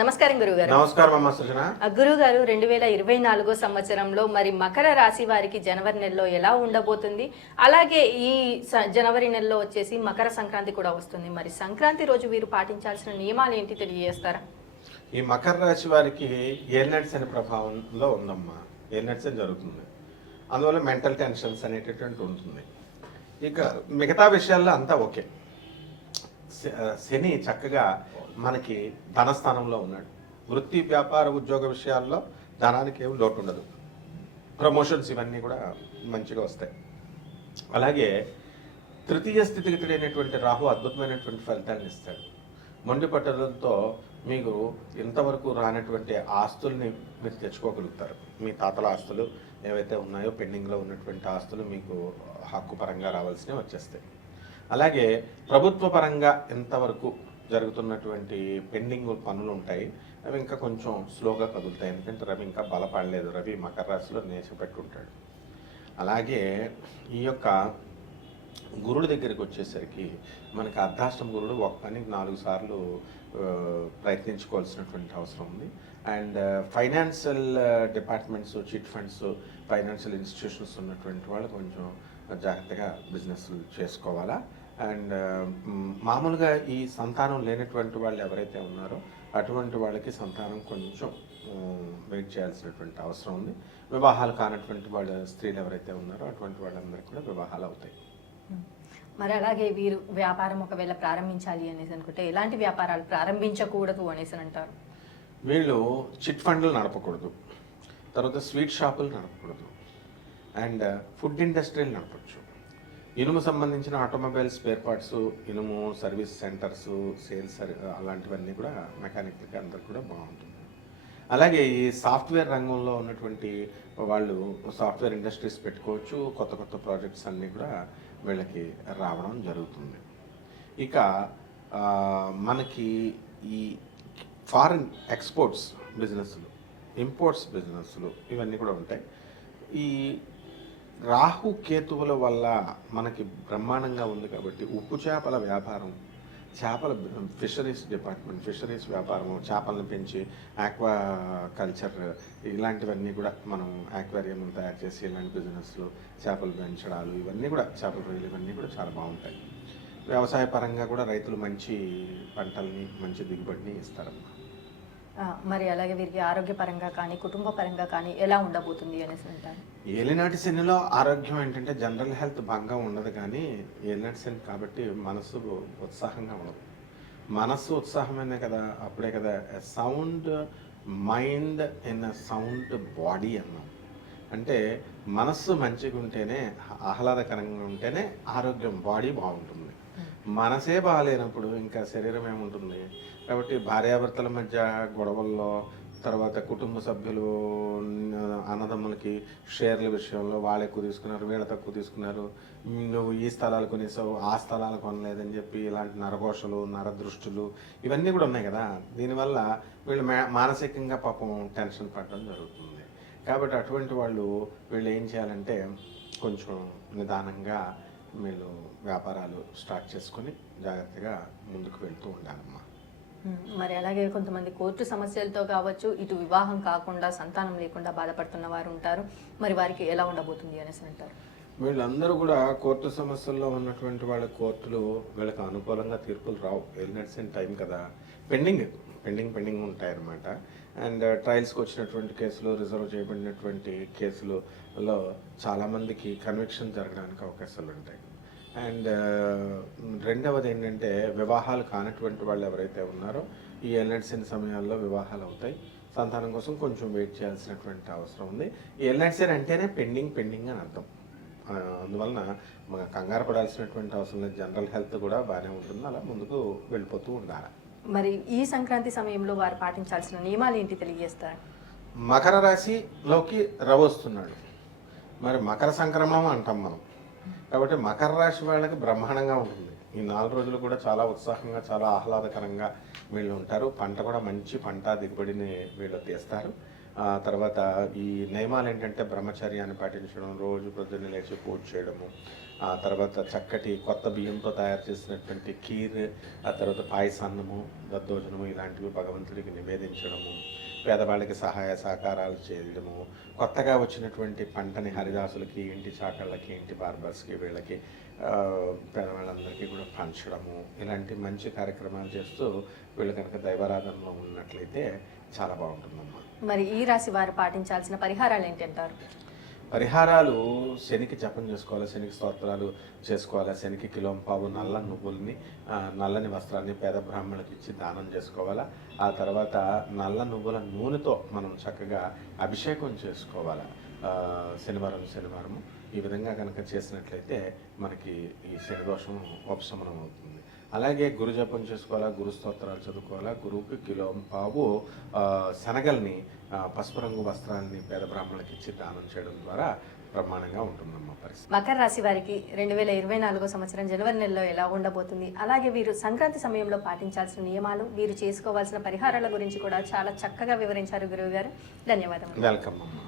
నమస్కారం గురుగారు నమస్కారం అమ్మ సృజన. గురువు గారు రెండు వేల ఇరవై నాలుగో సంవత్సరంలో మరి మకర రాశి వారికి జనవరి నెలలో ఎలా ఉండబోతుంది? అలాగే ఈ జనవరి నెలలో వచ్చేసి మకర సంక్రాంతి కూడా వస్తుంది. మరి సంక్రాంతి రోజు వీరు పాటించాల్సిన నియమాలు ఏంటి తెలియజేస్తారా? ఈ మకర రాశి వారికి ఏర్నట్స్ అనే ప్రభావంలో ఉందమ్మా. ఏర్నట్స్ అని జరుగుతుంది. అందువల్ల మెంటల్ టెన్షన్స్ అనేటటువంటి ఉంటుంది. ఇక మిగతా విషయాల్లో అంతా ఓకే. శని చక్కగా మనకి ధనస్థానంలో ఉన్నాడు. వృత్తి వ్యాపార ఉద్యోగ విషయాల్లో ధనానికి ఏం లోటు ఉండదు ప్రమోషన్స్ ఇవన్నీ కూడా మంచిగా వస్తాయి. అలాగే తృతీయ స్థితిగతుడైనటువంటి రాహు అద్భుతమైనటువంటి ఫలితాన్ని ఇస్తాడు. మొండి పట్టడంతో మీకు ఇంతవరకు రానటువంటి ఆస్తుల్ని మీరు తెచ్చుకోగలుగుతారు. మీ తాతల ఆస్తులు ఏవైతే ఉన్నాయో పెండింగ్లో ఉన్నటువంటి ఆస్తులు మీకు హక్కు పరంగా రావాల్సినవి వచ్చేస్తాయి. అలాగే ప్రభుత్వ పరంగా ఎంతవరకు జరుగుతున్నటువంటి పెండింగ్ పనులు ఉంటాయి అవి ఇంకా కొంచెం స్లోగా కదులుతాయి. ఎందుకంటే రవి ఇంకా బలపడలేదు. రవి మకర రాశిలో నేర్చిపెట్టుంటాడు అలాగే ఈ యొక్క గురుడు దగ్గరికి వచ్చేసరికి మనకి అర్ధాష్టం గురుడు ఒక పనికి నాలుగు సార్లు ప్రయత్నించుకోవాల్సినటువంటి అవసరం ఉంది. And financial departments chit funds financial institutions ఉన్నటువంటి వాళ్ళు కొంచెం జాగ్రత్తగా బిజినెస్ చేసుకోవాలా? అండ్ మామూలుగా ఈ సంతానం లేనటువంటి వాళ్ళు ఎవరైతే ఉన్నారో అటువంటి వాళ్ళకి సంతానం కొంచెం వెయిట్ చేయాల్సినటువంటి అవసరం ఉంది. వివాహాలు కానటువంటి వాళ్ళ స్త్రీలు ఎవరైతే ఉన్నారో అటువంటి వాళ్ళందరికీ కూడా వివాహాలు అవుతాయి. మరి అలాగే వీరు వ్యాపారం ఒకవేళ ప్రారంభించాలి అనేసి అనుకుంటే ఎలాంటి వ్యాపారాలు ప్రారంభించకూడదు అనేసి అని అంటారు? వీళ్ళు చిట్ ఫండ్లు నడపకూడదు. తర్వాత స్వీట్ షాపులు నడపకూడదు. అండ్ ఫుడ్ ఇండస్ట్రీలు నడపచ్చు. ఇనుము సంబంధించిన ఆటోమొబైల్ స్పేర్ పార్ట్స్ ఇనుము సర్వీస్ సెంటర్స్ సేల్స్ అలాంటివన్నీ కూడా మెకానిక్లకి అందరు కూడా బాగుంటుంది అలాగే ఈ సాఫ్ట్వేర్ రంగంలో ఉన్నటువంటి వాళ్ళు సాఫ్ట్వేర్ ఇండస్ట్రీస్ పెట్టుకోవచ్చు కొత్త కొత్త ప్రాజెక్ట్స్ అన్నీ కూడా వీళ్ళకి రావడం జరుగుతుంది. ఇక మనకి ఈ ఫారిన్ ఎక్స్పోర్ట్స్ బిజినెస్లు ఇంపోర్ట్స్ బిజినెస్లు ఇవన్నీ కూడా ఉంటాయి. ఈ రాహు కేతువుల వల్ల మనకి బ్రహ్మాండంగా ఉంది కాబట్టి ఉప్పు చేపల వ్యాపారం చేపల ఫిషరీస్ డిపార్ట్మెంట్ ఫిషరీస్ వ్యాపారం చేపలను పెంచి ఆక్వా కల్చర్ ఇలాంటివన్నీ కూడా మనం ఆక్వేరియం తయారు చేసి ఇలాంటి బిజినెస్లు చేపలు పెంచడాలు ఇవన్నీ కూడా చేపల రొయ్యలు ఇవన్నీ కూడా చాలా బాగుంటాయి. వ్యవసాయ పరంగా కూడా రైతులు మంచి పంటల్ని మంచి దిగుబడిని ఇస్తారన్నమాట. మరి అలాగే వీరికి ఆరోగ్యపరంగా కానీ కుటుంబ పరంగా కానీ ఎలా ఉండబోతుంది అనేసి అంటారు ఏలినాటి శనిలో ఆరోగ్యం ఏంటంటే జనరల్ హెల్త్ బాగా ఉండదు కానీ ఏలినాటి శని కాబట్టి మనసు ఉత్సాహంగా ఉండదు. మనస్సు ఉత్సాహమైనే కదా అప్పుడే కదా. Sound mind in sound body అన్నాం. అంటే మనస్సు మంచిగా ఉంటేనే ఆహ్లాదకరంగా ఉంటేనే ఆరోగ్యం బాడీ బాగుంటుంది. మనసే బాగాలేనప్పుడు ఇంకా శరీరం ఏముంటుంది? కాబట్టి భార్యాభర్తల మధ్య గొడవల్లో తర్వాత కుటుంబ సభ్యులు అన్నదమ్ములకి షేర్ల విషయంలో వాళ్ళు ఎక్కువ తీసుకున్నారు వీళ్ళ తక్కువ తీసుకున్నారు. నువ్వు ఈ స్థలాలు కొనేసావు ఆ స్థలాలు కొనలేదని చెప్పి ఇలాంటి నరఘోషలు నరదృష్టులు ఇవన్నీ కూడా ఉన్నాయి కదా. దీనివల్ల వీళ్ళు మా- మానసికంగా పాపం టెన్షన్ పడడం జరుగుతుంది. కాబట్టి అటువంటి వాళ్ళు వీళ్ళు ఏం చేయాలంటే కొంచెం నిదానంగా వీళ్ళు వ్యాపారాలు స్టార్ట్ చేసుకొని జాగ్రత్తగా ముందుకు వెళ్తూ ఉండాలమ్మా. మరి అలాగే కొంతమంది కోర్టు సమస్యలతో కావచ్చు ఇటు వివాహం కాకుండా సంతానం లేకుండా బాధపడుతున్న వారు ఉంటారు. మరి వారికి ఎలా ఉండబోతుంది అనేసి అంటారు. వీళ్ళందరూ కూడా కోర్టు సమస్యల్లో ఉన్నటువంటి వాళ్ళ కోర్టులు వీళ్ళకి అనుకూలంగా తీర్పులు రావు. వెళ్ళినట్సిన టైం కదా. పెండింగ్ పెండింగ్ పెండింగ్ ఉంటాయన్నమాట. అండ్ ట్రయల్స్కి వచ్చినటువంటి కేసులు రిజర్వ్ చేయబడినటువంటి కేసులలో చాలామందికి కన్విక్షన్ జరగడానికి అవకాశాలు ఉంటాయి. అండ్ రెండవది ఏంటంటే వివాహాలు కానటువంటి వాళ్ళు ఎవరైతే ఉన్నారో ఈ ఎల్నెట్సిన్ సమయాల్లో వివాహాలు అవుతాయి. సంతానం కోసం కొంచెం వెయిట్ చేయాల్సినటువంటి అవసరం ఉంది. ఈ ఎల్నెట్సిన్ అంటేనే పెండింగ్ పెండింగ్ అని అర్థం. అందువలన మన కంగారు పడాల్సినటువంటి అవసరం లేదు. జనరల్ హెల్త్ కూడా బాగానే ఉంటుంది. అలా ముందుకు వెళ్ళిపోతూ ఉండాలి. మరి ఈ సంక్రాంతి సమయంలో వారు పాటించాల్సిన నియమాలు ఏంటి తెలియజేస్తారు? మకర రాశిలోకి రవి వస్తున్నాడు. మరి మకర సంక్రమణం అంటాం మనం. కాబట్టి మకర రాశి వాళ్ళకి బ్రహ్మాండంగా ఉంటుంది. ఈ నాలుగు రోజులు కూడా చాలా ఉత్సాహంగా చాలా ఆహ్లాదకరంగా వీళ్ళు ఉంటారు. పంట కూడా మంచి పంట దిగుబడిని వీళ్ళు తీస్తారు. తర్వాత ఈ నియమాలు ఏంటంటే బ్రహ్మచర్యాన్ని పాటించడం రోజు ప్రొద్దున్న లేచి పూజ చేయడము ఆ తర్వాత చక్కటి కొత్త బియ్యంతో తయారు చేసినటువంటి కీర్ ఆ తర్వాత పాయసాన్నము దద్దోజనము ఇలాంటివి భగవంతుడికి నివేదించడము పేదవాళ్ళకి సహాయ సహకారాలు చేయడము కొత్తగా వచ్చినటువంటి పంటని హరిదాసులకి ఇంటి చాకళ్ళకి ఇంటి బార్బర్స్కి వీళ్ళకి పేదవాళ్ళందరికీ కూడా పంచడము ఇలాంటి మంచి కార్యక్రమాలు చేస్తూ వీళ్ళు కనుక దైవారాధనలో ఉన్నట్లయితే చాలా బాగుంటుందమ్మా. మరి ఈ రాశి వారు పాటించాల్సిన పరిహారాలు ఏంటంటారు? పరిహారాలు శనికి జపం చేసుకోవాలి శనికి స్తోత్రాలు చేసుకోవాలి శనికి కిలోం పావు నల్ల నువ్వుల్ని నల్లని వస్త్రాన్ని పేద బ్రాహ్మణులకు ఇచ్చి దానం చేసుకోవాలా. ఆ తర్వాత నల్ల నువ్వుల నూనెతో మనం చక్కగా అభిషేకం చేసుకోవాలి. శనివారం శనివారం ఈ విధంగా కనుక చేసినట్లయితే మనకి ఈ శనిదోషం ఉపశమనం అవుతుంది. అలాగే గురు జపం చేసుకోవాలా గురు స్తోత్రాలు చదువుకోవాలా గురువుకి కిలో పావు శనగల్ని పసుపు రంగు వస్త్రాన్ని పేద బ్రాహ్మణులకు ఇచ్చి దానం చేయడం ద్వారా ప్రమాణంగా ఉంటుందమ్మా పరిస్థితి. మకర రాశి వారికి రెండు వేల ఇరవై నాలుగో సంవత్సరం జనవరి నెలలో ఎలా ఉండబోతుంది? అలాగే వీరు సంక్రాంతి సమయంలో పాటించాల్సిన నియమాలు వీరు చేసుకోవాల్సిన పరిహారాల గురించి కూడా చాలా చక్కగా వివరించారు గురువు గారు. ధన్యవాదములు. వెల్కమ్ అమ్మా.